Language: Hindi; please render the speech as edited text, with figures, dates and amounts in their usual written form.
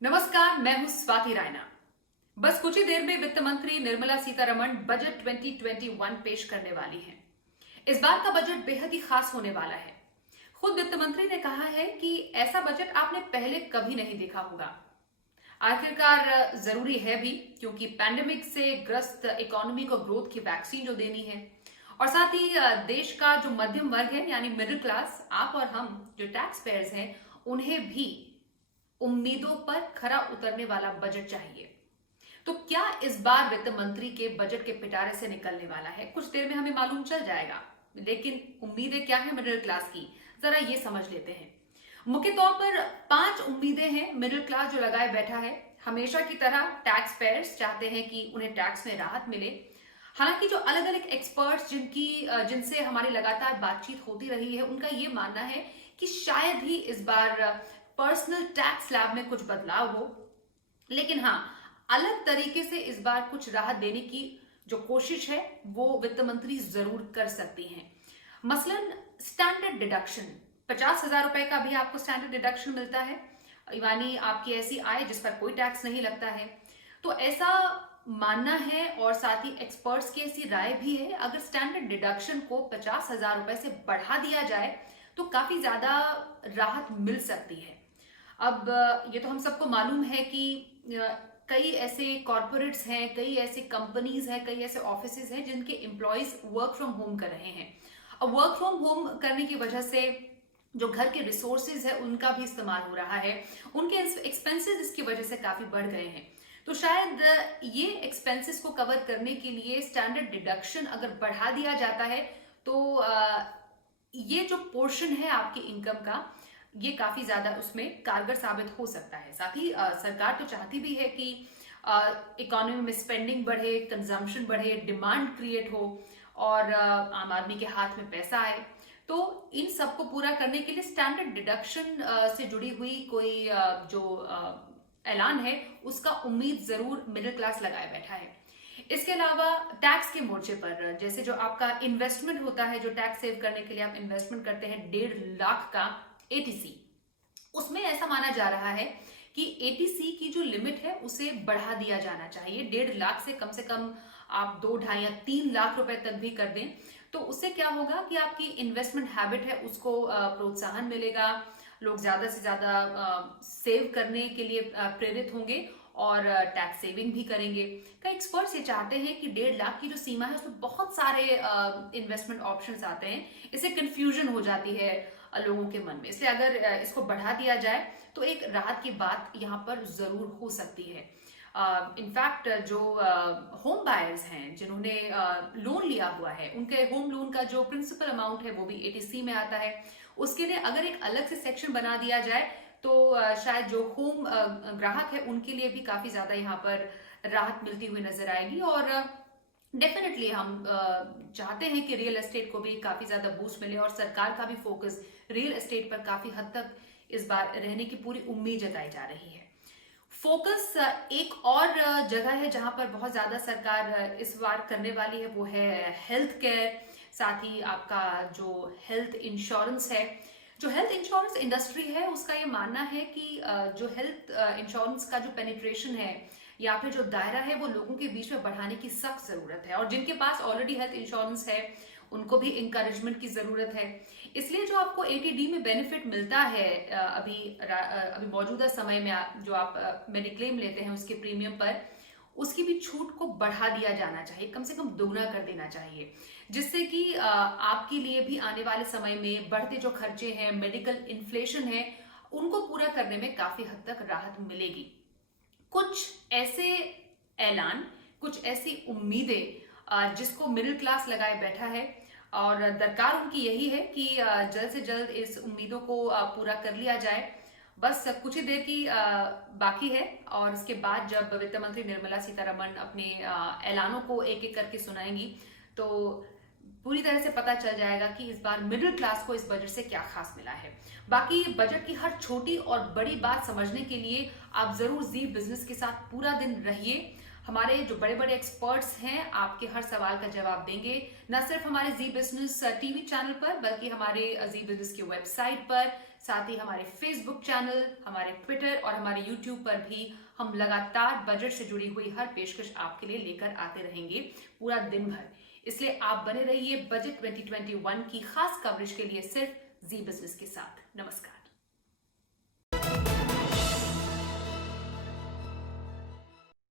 नमस्कार, मैं हूं स्वाति रायना। बस कुछ ही देर में वित्त मंत्री निर्मला सीतारमण बजट 2021 पेश करने वाली हैं। इस बार का बजट बेहद ही खास होने वाला है। खुद वित्त मंत्री ने कहा है कि ऐसा बजट आपने पहले कभी नहीं देखा होगा। आखिरकार जरूरी है भी, क्योंकि पैंडेमिक से ग्रस्त इकोनॉमी को ग्रोथ की वैक्सीन जो देनी है, और साथ ही देश का जो मध्यम वर्ग है यानी मिडिल क्लास, आप और हम जो टैक्स पेयर्स हैं, उन्हें भी उम्मीदों पर खरा उतरने वाला बजट चाहिए। तो क्या इस बार वित्त मंत्री के बजट के पिटारे से निकलने वाला है, कुछ देर में हमें मालूम चल जाएगा। लेकिन उम्मीदें क्या है मिडिल क्लास की, जरा ये समझ लेते हैं। मुख्य तौर पर 5 उम्मीदें हैं मिडिल क्लास जो लगाए बैठा है। हमेशा की तरह टैक्स पेयर्स चाहते हैं कि उन्हें टैक्स में राहत मिले। हालांकि जो अलग अलग एक्सपर्ट्स जिनसे हमारी लगातार बातचीत होती रही है, उनका ये मानना है कि शायद ही इस बार पर्सनल टैक्स स्लैब में कुछ बदलाव हो, लेकिन हाँ, अलग तरीके से इस बार कुछ राहत देने की जो कोशिश है वो वित्त मंत्री जरूर कर सकती हैं। मसलन स्टैंडर्ड डिडक्शन, 50,000 रुपए का भी आपको स्टैंडर्ड डिडक्शन मिलता है, यानी आपकी ऐसी आय जिस पर कोई टैक्स नहीं लगता है। तो ऐसा मानना है और साथ ही एक्सपर्ट्स की ऐसी राय भी है, अगर स्टैंडर्ड डिडक्शन को 50,000 रुपए से बढ़ा दिया जाए तो काफी ज्यादा राहत मिल सकती है। अब ये तो हम सबको मालूम है कि कई ऐसे कॉर्पोरेट्स हैं, कई ऐसे कंपनीज हैं, कई ऐसे ऑफिसेज हैं जिनके एम्प्लॉयज वर्क फ्रॉम होम कर रहे हैं। अब वर्क फ्रॉम होम करने की वजह से जो घर के रिसोर्सेज है उनका भी इस्तेमाल हो रहा है, उनके एक्सपेंसेस इसकी वजह से काफी बढ़ गए हैं। तो शायद ये एक्सपेंसेस को कवर करने के लिए स्टैंडर्ड डिडक्शन अगर बढ़ा दिया जाता है तो ये जो पोर्शन है आपकी इनकम का, ये काफी ज्यादा उसमें कारगर साबित हो सकता है। साथ ही सरकार तो चाहती भी है कि इकोनॉमी में स्पेंडिंग बढ़े, कंजम्पशन बढ़े, डिमांड क्रिएट हो और आम आदमी के हाथ में पैसा आए। तो इन सबको पूरा करने के लिए स्टैंडर्ड डिडक्शन से जुड़ी हुई कोई जो ऐलान है उसका उम्मीद जरूर मिडिल क्लास लगाए बैठा है। इसके अलावा टैक्स के मोर्चे पर, जैसे जो आपका इन्वेस्टमेंट होता है, जो टैक्स सेव करने के लिए आप इन्वेस्टमेंट करते हैं 1.5 लाख का एटीसी, उसमें ऐसा माना जा रहा है कि एटीसी की जो लिमिट है उसे बढ़ा दिया जाना चाहिए। 1.5 लाख से कम आप 2, 2.5 या 3 लाख रुपए तक भी कर दें तो उससे क्या होगा कि आपकी इन्वेस्टमेंट हैबिट है उसको प्रोत्साहन मिलेगा, लोग ज्यादा से ज्यादा सेव करने के लिए प्रेरित होंगे और टैक्स सेविंग भी करेंगे। कई एक्सपर्ट्स ये चाहते हैं कि 1.5 लाख की जो सीमा है उसमें बहुत सारे इन्वेस्टमेंट ऑप्शंस आते हैं, इससे कंफ्यूजन हो जाती है लोगों के मन में। इसलिए अगर इसको बढ़ा दिया जाए तो एक राहत की बात यहाँ पर जरूर हो सकती है। इनफैक्ट जो होम बायर्स हैं जिन्होंने लोन लिया हुआ है, उनके होम लोन का जो प्रिंसिपल अमाउंट है वो भी एटीसी में आता है। उसके लिए अगर एक अलग से सेक्शन बना दिया जाए तो शायद जो होम ग्राहक है उनके लिए भी काफी ज्यादा यहाँ पर राहत मिलती हुई नजर आएगी। और डेफिनेटली हम चाहते हैं कि रियल एस्टेट को भी काफी ज्यादा बूस्ट मिले और सरकार का भी फोकस रियल एस्टेट पर काफी हद तक इस बार रहने की पूरी उम्मीद जताई जा रही है। फोकस एक और जगह है जहां पर बहुत ज्यादा सरकार इस बार करने वाली है, वो है हेल्थ केयर। साथ ही आपका जो हेल्थ इंश्योरेंस है, जो हेल्थ इंश्योरेंस इंडस्ट्री है, उसका ये मानना है कि जो हेल्थ इंश्योरेंस का जो पेनिट्रेशन है या फिर जो दायरा है वो लोगों के बीच में बढ़ाने की सख्त जरूरत है। और जिनके पास ऑलरेडी हेल्थ इंश्योरेंस है उनको भी इंकरेजमेंट की जरूरत है। इसलिए जो आपको एटीडी में बेनिफिट मिलता है अभी मौजूदा समय में, जो आप मेडिक्लेम लेते हैं उसके प्रीमियम पर, उसकी भी छूट को बढ़ा दिया जाना चाहिए, कम से कम दोगुना कर देना चाहिए, जिससे कि आपके लिए भी आने वाले समय में बढ़ते जो खर्चे हैं, मेडिकल इन्फ्लेशन है, उनको पूरा करने में काफी हद तक राहत मिलेगी। कुछ ऐसे ऐलान, कुछ ऐसी उम्मीदें जिसको मिडिल क्लास लगाए बैठा है और दरकार उनकी यही है कि जल्द से जल्द इस उम्मीदों को पूरा कर लिया जाए। बस कुछ ही देर की बाकी है और इसके बाद जब वित्त मंत्री निर्मला सीतारमण अपने ऐलानों को एक एक करके सुनाएंगी तो पूरी तरह से पता चल जाएगा कि इस बार मिडिल क्लास को इस बजट से क्या खास मिला है। बाकी बजट की हर छोटी और बड़ी बात समझने के लिए आप जरूर जी बिजनेस के साथ पूरा दिन रहिए। हमारे जो बड़े बड़े एक्सपर्ट्स हैं आपके हर सवाल का जवाब देंगे, न सिर्फ हमारे जी बिजनेस टीवी चैनल पर बल्कि हमारे जी बिजनेस की वेबसाइट पर, साथ ही हमारे फेसबुक चैनल, हमारे ट्विटर और हमारे यूट्यूब पर भी हम लगातार बजट से जुड़ी हुई हर पेशकश आपके लिए लेकर आते रहेंगे पूरा दिन भर। इसलिए आप बने रहिए बजट 2021 की खास कवरेज के लिए सिर्फ जी बिजनेस के साथ। नमस्कार।